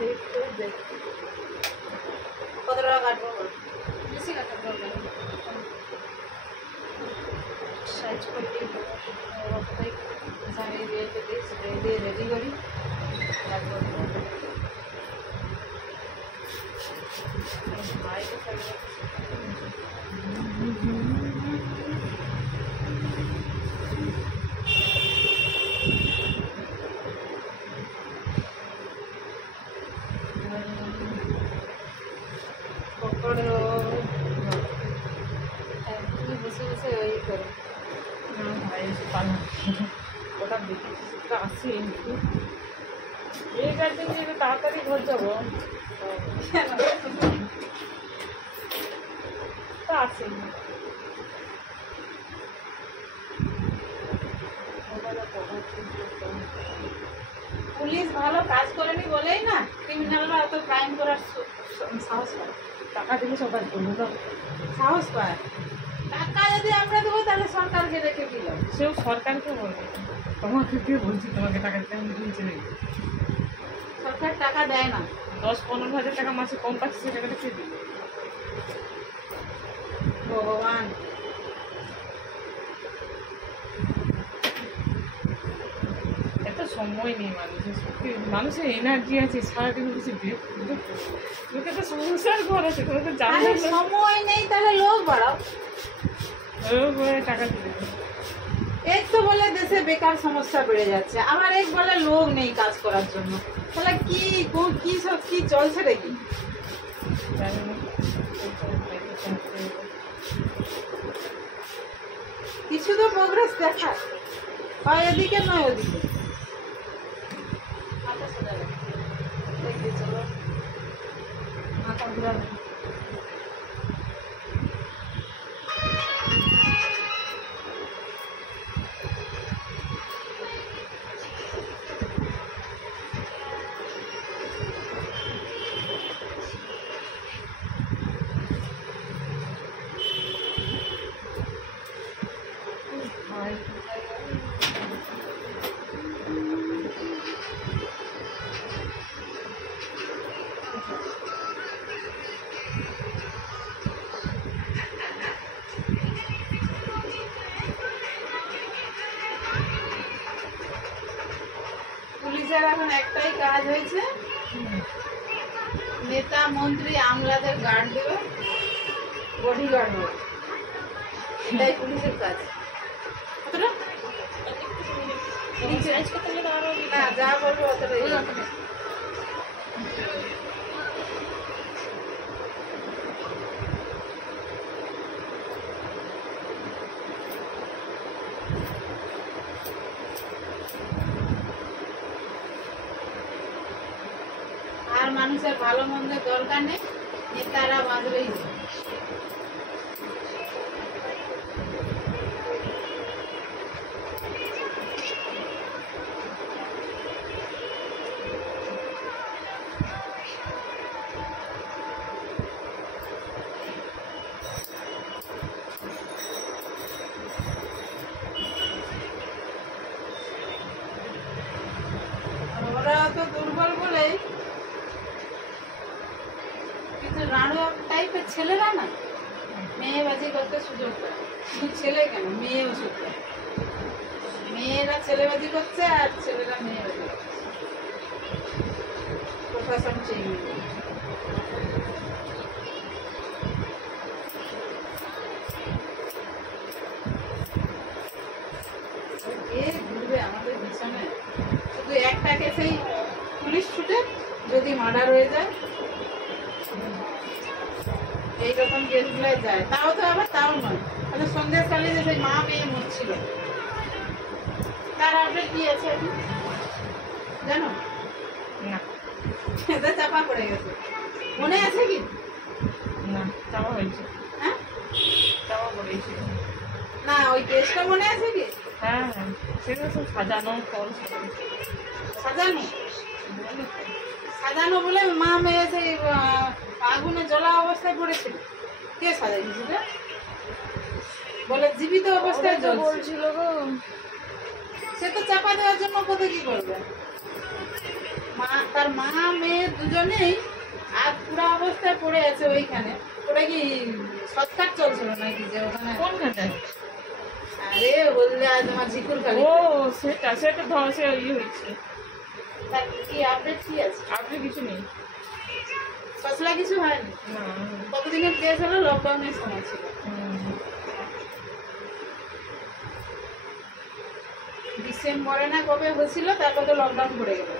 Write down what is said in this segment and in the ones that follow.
দেখতে দেখ কত টাকা কাটবো বেশি কাটার দরকার নেই। সাইজ করলেই কোথায় জানিয়ে দিয়েছে সেটাই দিয়ে রেডি করি তারপর বাইরে থাকবে তুমি বসে বসে ওই করো ওটা দেখে আসি একটু এই গাড়ি নিয়ে তাড়াতাড়ি ঘর যাবো তা আছে পুলিশ ভালো কাজ করেনি বলেই না ক্রিমিনালরা অত ক্রাইম করার সাহস পায় টাকা দিলে সবাই করবো না সাহস পায় টাকা যদি আমরা দেবো তাহলে সরকারকে রেখে দিল সেও সরকারকে বলবে তোমাকে কে বলছি তোমাকে টাকা দিতে আমি দিয়েছি নাকি সরকার টাকা দেয় না 10-15 হাজার টাকা মাসে কম পাচ্ছি সে টাকাটা কে দিবে ভগবান এত সময় নেই মানুষের সত্যি মানুষের এনার্জি আছে সারাদিন কিছু লোকে তো সংসার করেছে তোমরা তো জানো আরে সময় নেই তাহলে লোক বাড়াও টাকা দিতে এক তো বলে দেশে বেকার সমস্যা বেড়ে যাচ্ছে আবার এক বলে লোক নেই কাজ করার জন্য তাহলে কি সব কি চলছে রে কি জানি না কিছু তো প্রোগ্রেস দেখা হয় এদিকে নয় ওদিকে মাথা সোজা রাখো। দেখবে চলো মাথা ঘুরাবে পুলিশের এখন একটাই কাজ হয়েছে নেতা মন্ত্রী আমলাদের গার্ড দেবে বডি গার্ড দেবে এটাই পুলিশের কাজ কতটা না যা বলবো অতটাই আর মানুষের ভালো মন্দের দরকার নেই নেতারা বাঁধবেই ওরা তো দুর্বল বলেই কিন্তু রানু টাইপের ছেলেরা না মেয়েবাজি করতে সুযোগ পায় শুধু ছেলে কেন মেয়েও সুযোগ পায় মেয়েরা ছেলেবাজি করছে আর ছেলেরা মেয়েবাজি করছে প্রশাসন চেয়ে কে ঘুরবে আমাদের পিছনে শুধু একটা কেসেই পুলিশ ছুটে যদি মার্ডার হয়ে যায় এইরকম কেসগুলো যায় তাও তো আবার তাও নয় তাহলে সন্দেশকালে যে সেই মা মেয়ে মরছিল তার আপডেট কি আছে জানো না এটা চাপা পড়ে গেছে মনে আছে কি না চাওয়া হয়েছে হ্যাঁ চাওয়া পড়েছে না ওই কেসটা মনে আছে কি হ্যাঁ হ্যাঁ সেগুলো সব সাজানো ফল সাজানো সাজানো বলে মা মেয়ে সেই আগুনে জ্বলা অবস্থায় পড়েছিল কে সাজাইছিল বলে জীবিত অবস্থায় বলছিল গো সে তো চাপা দেওয়ার জন্য কত কি করবে তার মা মেয়ে দুজনেই আর পুরা অবস্থায় পড়ে আছে ওইখানে। ওটা কি সৎকার চলছিল নাকি যে ওখানে? কোনখানটায়? আরে বললে আজ তোমার ঝিকুর খালি। ও সেটা ধসে ইয়ে হয়েছে। তার কি আপডেট কি আছে? আপনি কিছু নেই। ফসলা কিছু হয়নি। না। কতদিনের কেস হলো? লকডাউনের সময় ছিল। ডিসেম্বরে না কবে হয়েছিল, তারপর তো লকডাউন পড়ে গেল।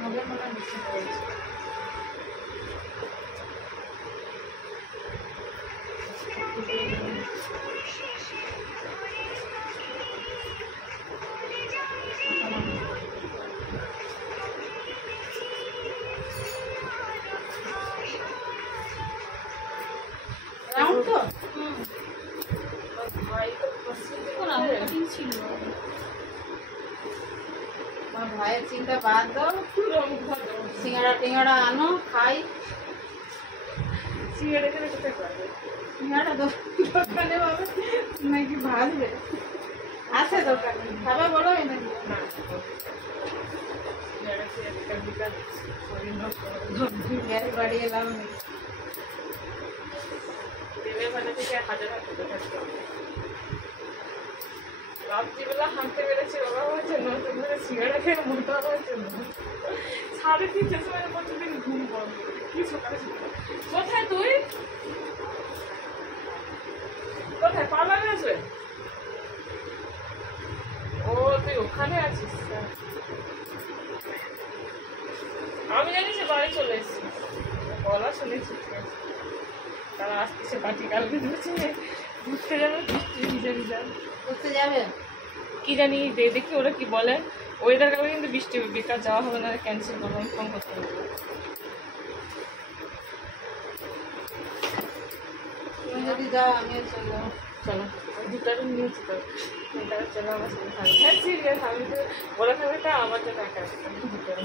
নভেম্বর না ডিসেম্বর হয়েছিল। রাউন্ড তো ভাই তো ছিল। আমার ভাইয়ের চিন্তা বাদ দাও, সিঙ্গাড়া টিঙ্গাড়া আনো খাই। সিঙ্গাড়া খেলে কোথায় পাবে? সিঙ্গাড়া দোকানে পাবে নাকি ভাজবে? আছে দোকানে, খাবে বলো এনে দিও। না, সিঙ্গাড়া খেয়ে বিকাল বিকাল শরীর নষ্ট হবে। গ্যাস বাড়িয়ে এলাম। দিনের বেলা থেকে 1000 হাঁটতে থাকতে হবে। রাত্রিবেলা হাঁটতে পেরেছি বাবা আমার জন্য, তোমরা সিঙ্গাড়া খেয়ে মোটা হওয়ার জন্য। 3:30 সময় প্রতিদিন ঘুম বন্ধ করে কি সকালে কোথায় তুই? কোথায় পার্লারে আছে? ও তুই ওখানে আছিস? আমি জানি সে বাড়ি চলে এসেছি, বলা শুনেছি। তারা আসতেছে পার্টি কালকে দিচ্ছে ঘুরতে যাবে, ভিজে ভিজা ঘুরতে যাবে? কি জানি দেখি ওরা কি বলে। ওয়েদার কারণে কিন্তু বৃষ্টি হবে, বেকার যাওয়া হবে না, ক্যান্সেল করবো, ফোন করতে হবে। তুমি যদি যাও আমিও চলে যাবো। চলো দুটারও নিয়েছি তো, চলো আমার সাথে থাকবে। হ্যাঁ সিরিয়াস, আমি তো বলে থাকবে তা আমার জন্য একা দুটারও।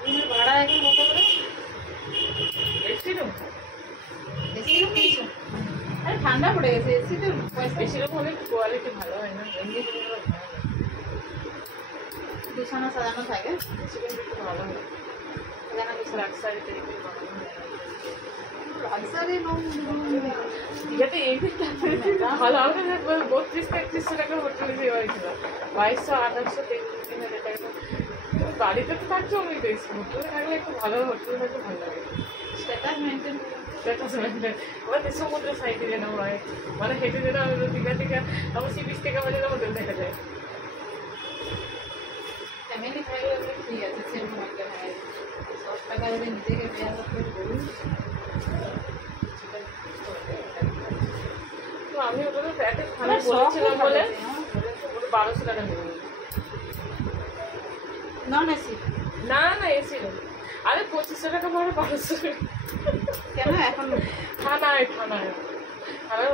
তুমি ভাড়া এখন কত করে? AC room? এসি রুম নিয়েছো? আরে ঠান্ডা পড়ে গেছে, এসি তো পয়সা। এসি রুম হলে কোয়ালিটি ভালো হয় না, এমনি রুমগুলো ভালো হয়। বিছানা সাজানো থাকে, এসি রুম একটু ভালো হয়, সাজানো বিছানা। লাক্সারি টাইপের বানানো হয়। লাক্সারি রুম যাতে এই ভালো হবে না, 32-33 টাকা হোটেলে দেওয়া হয়েছিল, 2200-2800-3000 টাকা। বাড়িতে তো থাকছো, আমি দেখছি হোটেলে থাকলে একটু ভালো, হোটেলে থাকলে ভালো লাগে। স্ট্যাটাস মেনটেন আমাদের সমুদ্র সাইডে যেন হয়, মানে হেঁটে যেন দীঘা থেকে আমার সি বিচ থেকে আমার যেন হোটেল দেখা যায়। ফ্যামিলি থাকলে ঠিক আছে, সেরকম একটা হয়। 10 টাকা যদি নিজেকে দেওয়া করতে বলুন। তো আমি ওগুলো প্যাকেজ খারাপ বলেছিলাম বলে 1200 টাকা নেবে। Non AC? না না এসি না, আরে 2500 টাকা পরে 1200। কেন এখন? থানায়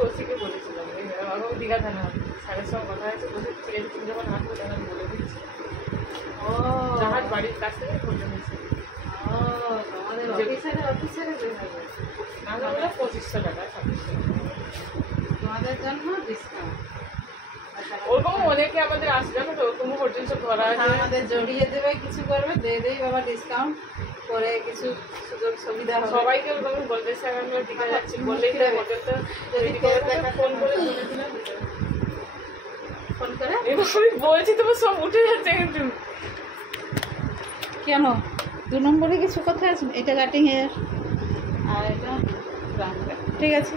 ওসিকে বলেছিলাম, আমি দীঘা থানা স্যারের সঙ্গে কথা হয়েছে, বলছে ঠিক আছে তুমি যখন আসবে তখন আমি বলে দিচ্ছি। ও জাহাজ বাড়ির কাছ থেকে বলে দিচ্ছি। ও তোমাদের অফিসারে না বলে 2500 টাকা 2600 টাকা তোমাদের জন্য ডিসকাউন্ট। ওরকম অনেকে আমাদের আসবে, জানো তো, ওরকম হোটেল সব ধরা আছে। আমাদের জড়িয়ে দেবে, কিছু করবে, দিয়ে দেই বাবা ডিসকাউন্ট করে, কিছু সুযোগ সুবিধা হবে। সবাইকে ওরকম বলতে স্যার আমরা দীঘা যাচ্ছি বললেই হোটেলটা যদি ফোন করে বলেছিলাম। ফোন করে এবার আমি বলছি তোমার সব উঠে যাচ্ছে কিন্তু। কেন 2 নম্বরে কিছু কথা আছে? এটা কাটিং এর আর এটা ঠিক আছে।